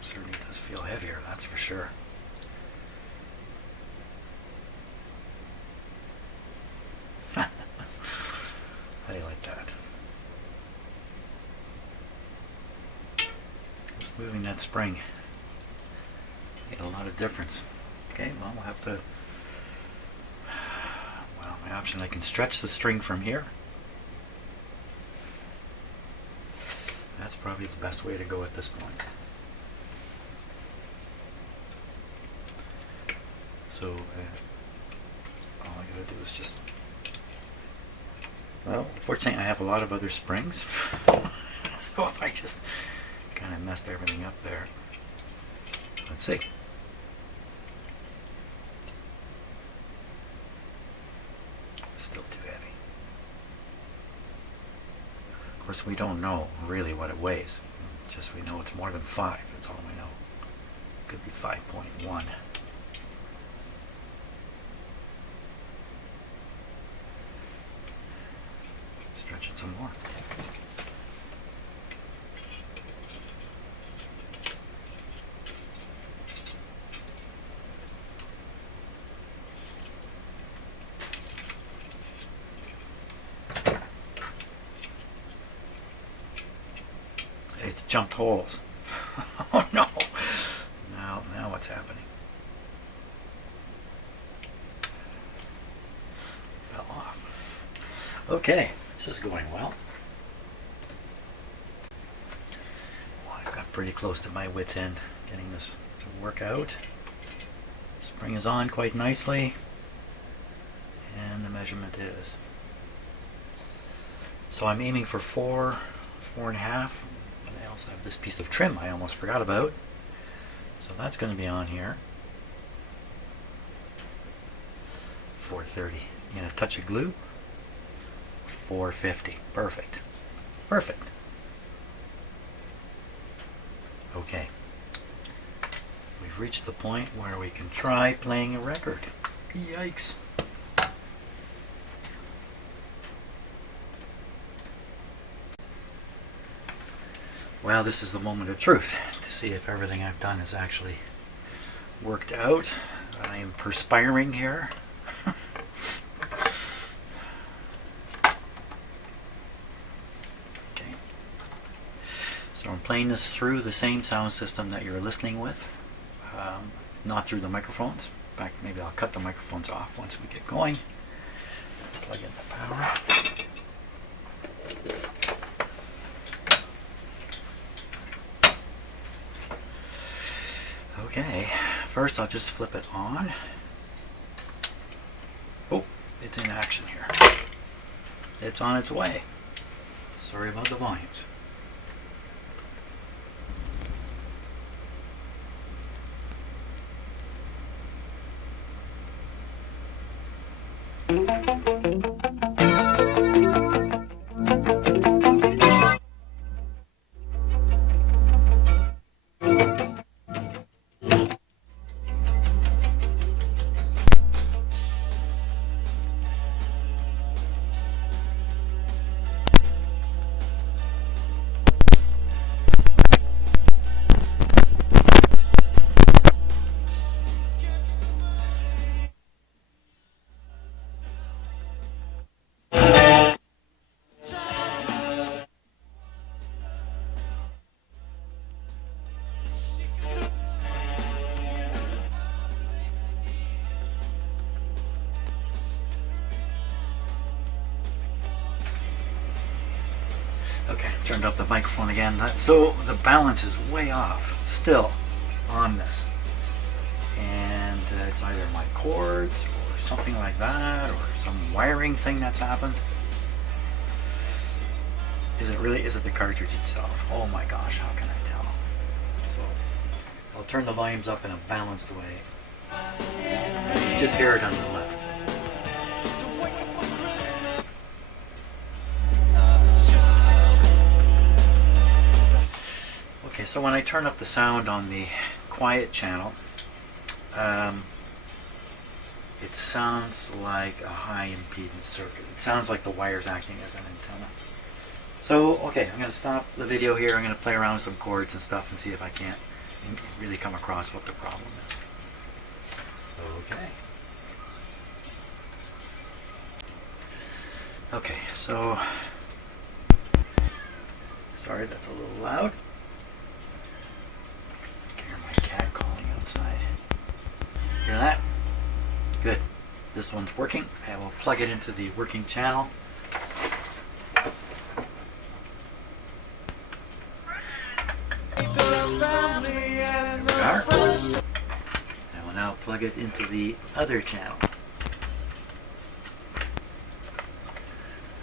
Certainly does feel heavier, that's for sure. How do you like that? Just moving that spring made a lot of difference. Okay, well, we'll have to, well, my option, I can stretch the string from here. That's probably the best way to go at this point. So all I gotta do is just, well, fortunately I have a lot of other springs. So if I just kind of messed everything up there. Let's see. Still too heavy. Of course, we don't know really what it weighs. Just we know it's more than 5. That's all we know. Could be 5.1. Stretch it some more. it's jumped holes. Oh no! Now what's happening? Fell off. Okay, this is going well. I've got pretty close to my wit's end getting this to work out. Spring is on quite nicely, and the measurement is. So I'm aiming for 4.5. And I also have this piece of trim I almost forgot about. So that's going to be on here. 430. And a touch of glue. 450. Perfect. Perfect. Okay. We've reached the point where we can try playing a record. Yikes. Well, this is the moment of truth to see if everything I've done has actually worked out. I am perspiring here. Okay. So I'm playing this through the same sound system that you're listening with, not through the microphones. In fact, maybe I'll cut the microphones off once we get going. Plug in the power. Okay, first I'll just flip it on. Oh, it's in action here. It's on its way. Sorry about the volumes. Okay, turned up the microphone again. So the balance is way off still on this. And it's either my cords or something like that, or some wiring thing that's happened. Is it the cartridge itself? Oh my gosh, how can I tell? So I'll turn the volumes up in a balanced way. You just hear it on the left. Okay, so when I turn up the sound on the quiet channel, it sounds like a high impedance circuit. It sounds like the wire's acting as an antenna. So, okay, I'm going to stop the video here. I'm going to play around with some chords and stuff and see if I can't really come across what the problem is. Okay. Okay, so, sorry, that's a little loud. Hear my cat calling outside. Hear that? Good. This one's working. I will plug it into the working channel. There we are. I will now plug it into the other channel.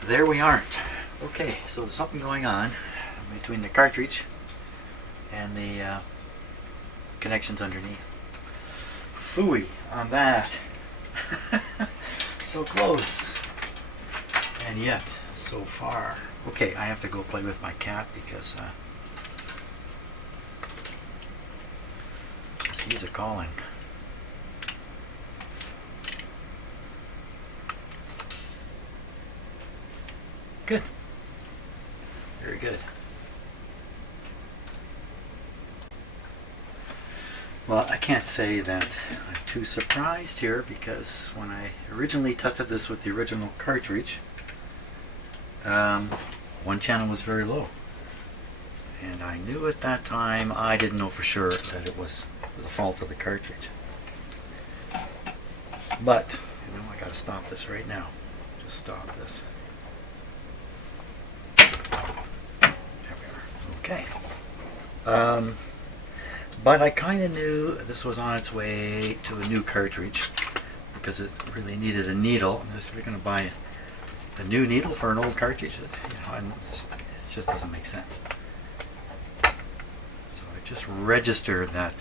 There we aren't. Okay, so there's something going on between the cartridge and the connections underneath. Phooey on that. So close. And yet, so far. Okay, I have to go play with my cat because he's a calling. Good. Very good. Well, I can't say that I'm too surprised here because when I originally tested this with the original cartridge, one channel was very low. And I knew at that time, I didn't know for sure that it was the fault of the cartridge. But, you know, I gotta stop this right now. Just stop this. There we are. Okay. But I kind of knew this was on its way to a new cartridge because it really needed a needle. We're going to buy a new needle for an old cartridge. And it just doesn't make sense. So I just registered that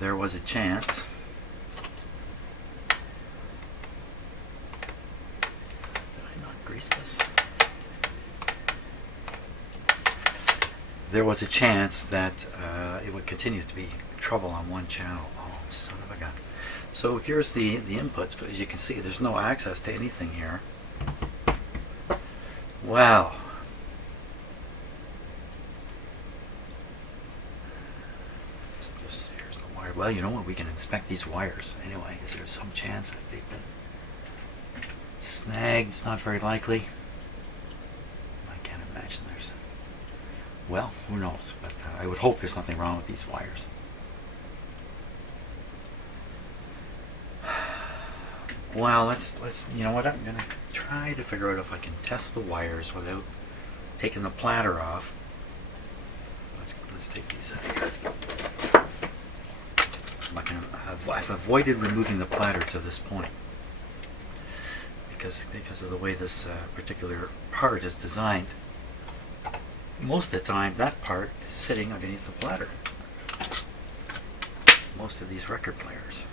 there was a chance. Did I not grease this? There was a chance that it would continue to be trouble on one channel. Oh, son of a gun. So here's the inputs, but as you can see, there's no access to anything here. Wow. Here's the wire. Well, you know what? We can inspect these wires. Anyway, is there some chance that they've been snagged? It's not very likely. I can't imagine there's... Well, who knows? But I would hope there's nothing wrong with these wires. Well, let's you know what? I'm gonna try to figure out if I can test the wires without taking the platter off. Let's take these out here. I've avoided removing the platter to this point because of the way this particular part is designed. Most of the time, that part is sitting underneath the platter. Most of these record players.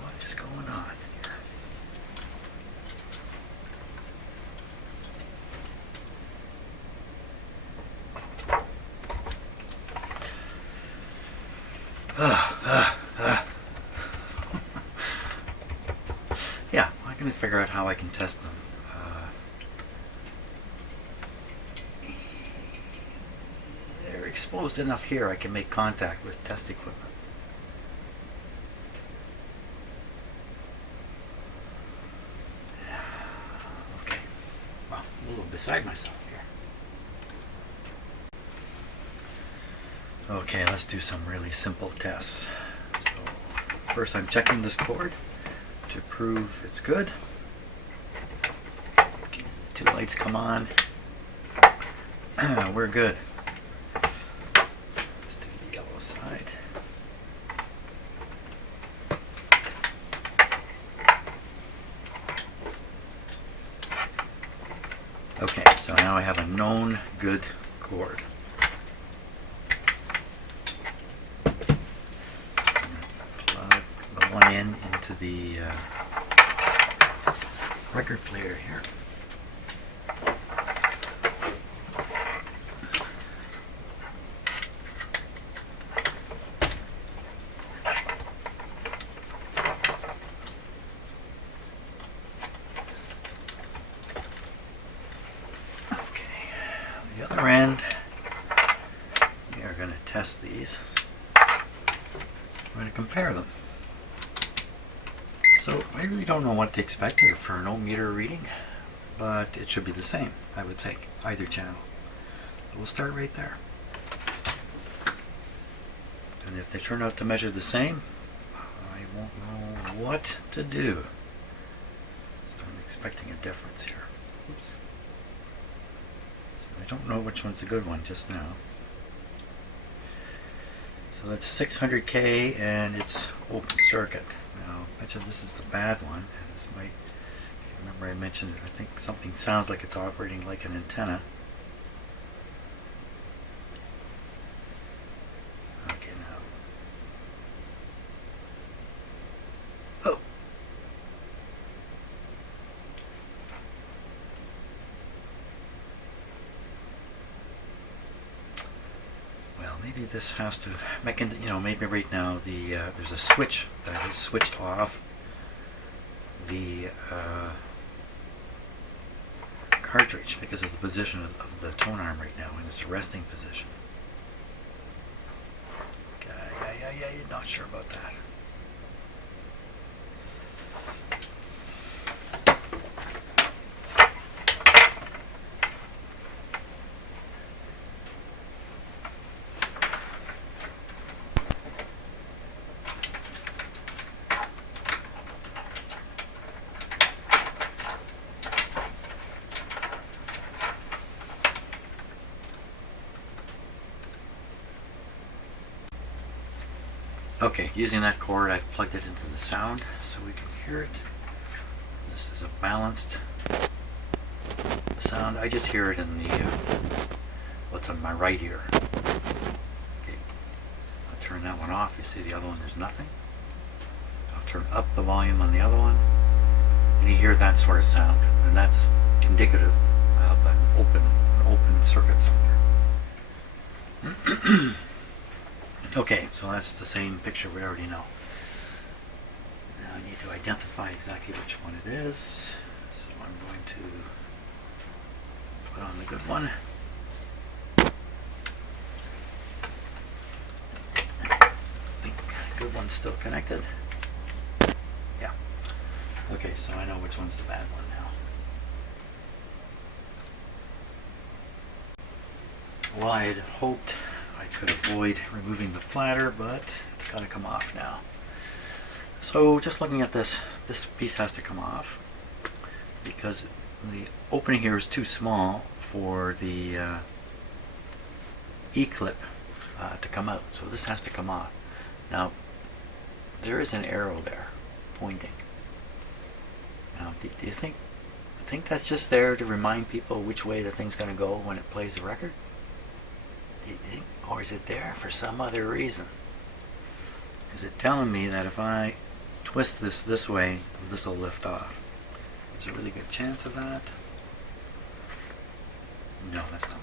What is going on here? Yeah, I can figure out how I can test them. They're exposed enough here I can make contact with test equipment. Okay, well, I'm a little beside myself here. Okay, let's do some really simple tests. So, first I'm checking this cord to prove it's good. Two lights come on. We're good. Let's do the yellow side. Okay, so now I have a known good cord. Plug the one in into the record player here. The other end, we are going to test these. We're going to compare them. So I really don't know what to expect here for an ohm meter reading, but it should be the same, I would think, either channel. So we'll start right there. And if they turn out to measure the same, I won't know what to do. So I'm expecting a difference here. Oops. I don't know which one's a good one just now. So that's 600K and it's open circuit. Now, I bet you this is the bad one. And this might, remember I mentioned, I think something sounds like it's operating like an antenna. Okay, now. Oh! Maybe this has to make it, maybe right now there's a switch that is switched off the cartridge because of the position of the tone arm right now in its resting position. I'm not sure about that. Okay, using that cord, I've plugged it into the sound so we can hear it. This is a balanced sound. I just hear it in the what's on my right ear. Okay, I'll turn that one off. You see the other one, there's nothing. I'll turn up the volume on the other one, and you hear that sort of sound, and that's indicative of an open circuit somewhere. Okay, so that's the same picture we already know. Now I need to identify exactly which one it is. So I'm going to put on the good one. I think the good one's still connected. Yeah. Okay, so I know which one's the bad one now. Well, I had hoped I could avoid removing the platter, but it's got to come off now. So just looking at this piece has to come off because the opening here is too small for the E-clip to come out. So this has to come off. Now, there is an arrow there pointing. Now, do you think that's just there to remind people which way the thing's going to go when it plays the record? Or is it there for some other reason? Is it telling me that if I twist this way, this will lift off? There's a really good chance of that. No, that's not.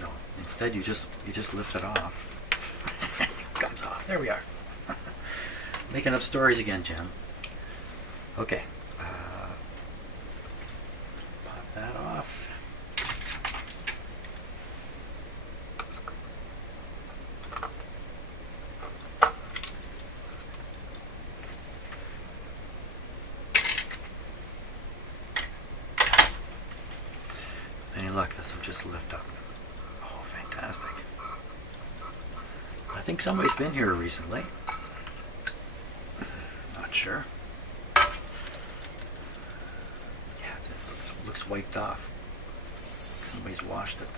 No. Instead, you just lift it off. It comes off. There we are. Making up stories again, Jim. Okay. Pop that off. Any luck, this will just lift up. Oh, fantastic. I think somebody's been here recently. Not sure. Yeah, it looks wiped off. Somebody's washed it.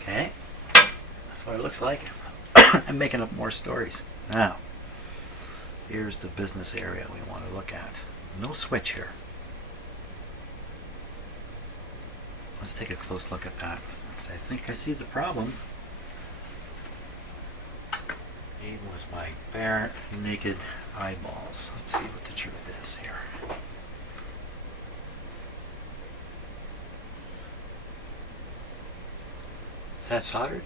Okay. That's what it looks like. I'm making up more stories. Now, here's the business area we want to look at. No switch here. Let's take a close look at that. I think I see the problem. It was my bare, naked eyeballs. Let's see what the truth is here. Is that soldered?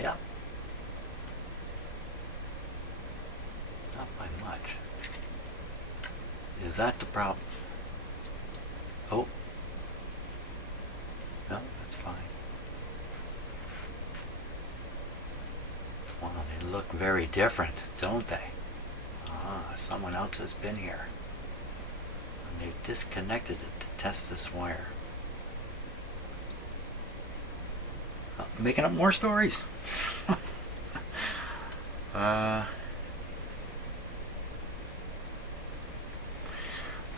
Yeah. Not by much. Is that the problem? Oh. No, that's fine. Well, they look very different, don't they? Ah, someone else has been here. And they've disconnected it to test this wire. Oh, making up more stories.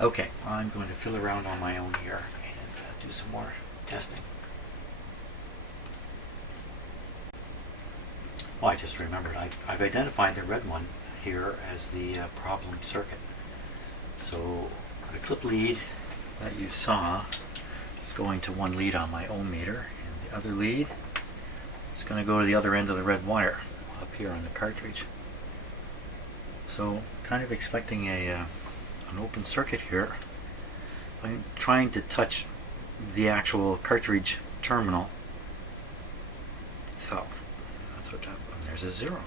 Okay, I'm going to fill around on my own here and do some more testing. Well, I just remembered I've identified the red one here as the problem circuit. So the clip lead that you saw is going to one lead on my ohm meter, and the other lead is going to go to the other end of the red wire up here on the cartridge. So kind of expecting an open circuit here. I'm trying to touch the actual cartridge terminal itself. That's what's happening. There's a 0.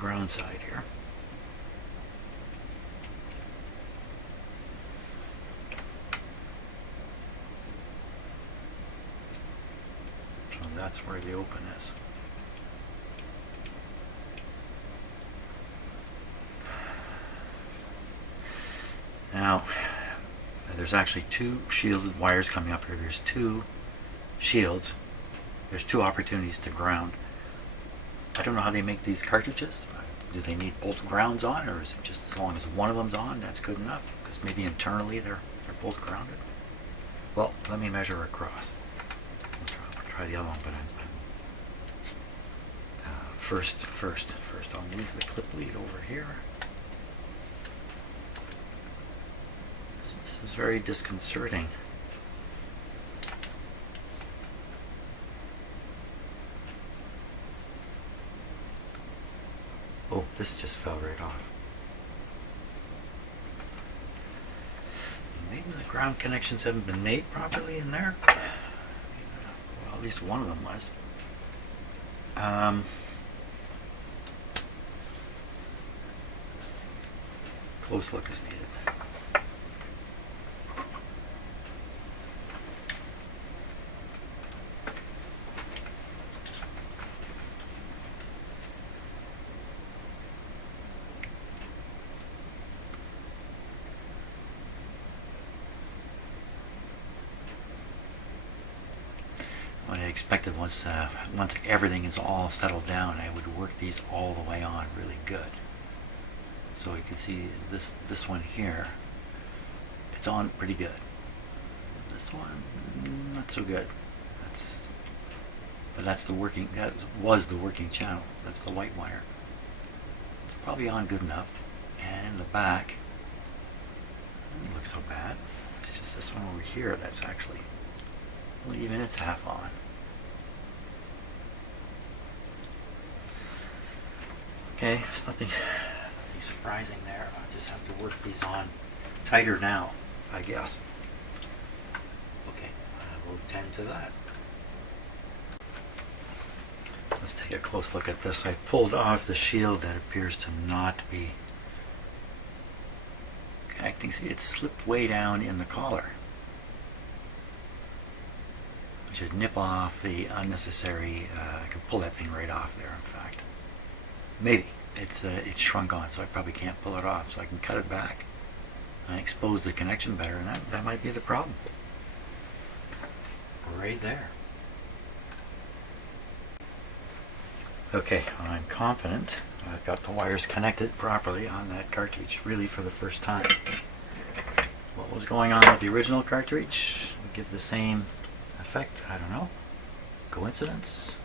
ground side here. So that's where the open is. Now, there's actually two shielded wires coming up here. There's two shields. There's two opportunities to ground. I don't know how they make these cartridges. Do they need both grounds on, or is it just as long as one of them's on, that's good enough? Because maybe internally they're both grounded. Well, let me measure across. I'll try the other one, but first, I'll move the clip lead over here. This is very disconcerting. Oh, this just fell right off. Maybe the ground connections haven't been made properly in there. Well, at least one of them was. Close look is needed. What I expected was once everything is all settled down, I would work these all the way on really good. So you can see this one here, it's on pretty good. This one, not so good. But that was the working channel. That's the white wire. It's probably on good enough. And in the back, it doesn't look so bad. It's just this one over here that's actually, well, even it's half on. Okay, there's nothing surprising there. I just have to work these on tighter now, I guess. Okay, I will tend to that. Let's take a close look at this. I pulled off the shield that appears to not be connecting. See, it's slipped way down in the collar. I should nip off the unnecessary, I can pull that thing right off there, in fact. Maybe. It's shrunk on, so I probably can't pull it off. So I can cut it back and expose the connection better, and that might be the problem. Right there. Okay, I'm confident I've got the wires connected properly on that cartridge, really for the first time. What was going on with the original cartridge? Would give the same effect, I don't know. Coincidence?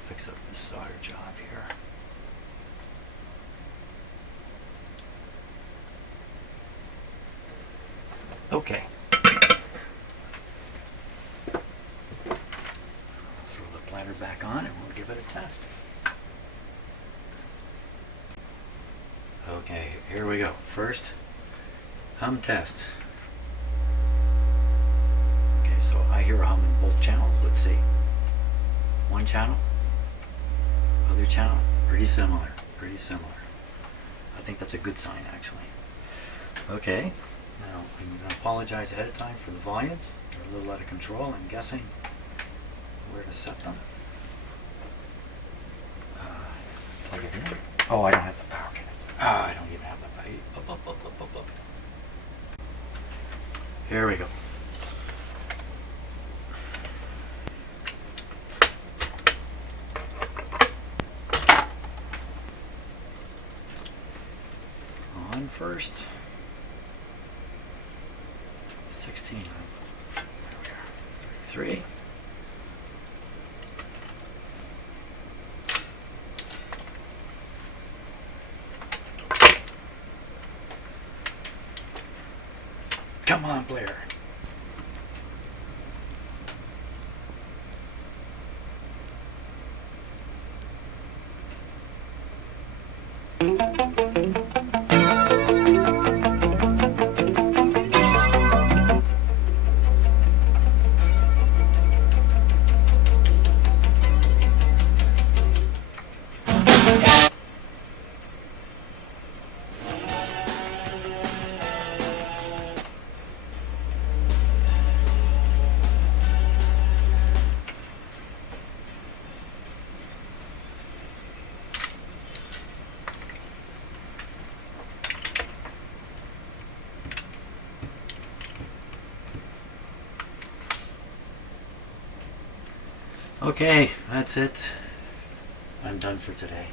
Fix up this solder job here. Okay. I'll throw the bladder back on and we'll give it a test. Okay, here we go. First, hum test. Okay, so I hear a hum in both channels. Let's see. One channel. Other channel, pretty similar. I think that's a good sign, actually. Okay, now I'm going to apologize ahead of time for the volumes. They're a little out of control. I'm guessing where to set them. Plug it in. Oh, I don't have the power connector. I don't even have the power. Here we go. First 16, 3. Come on, Blair. Okay, that's it. I'm done for today.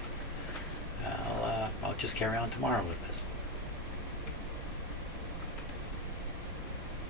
I'll just carry on tomorrow with this.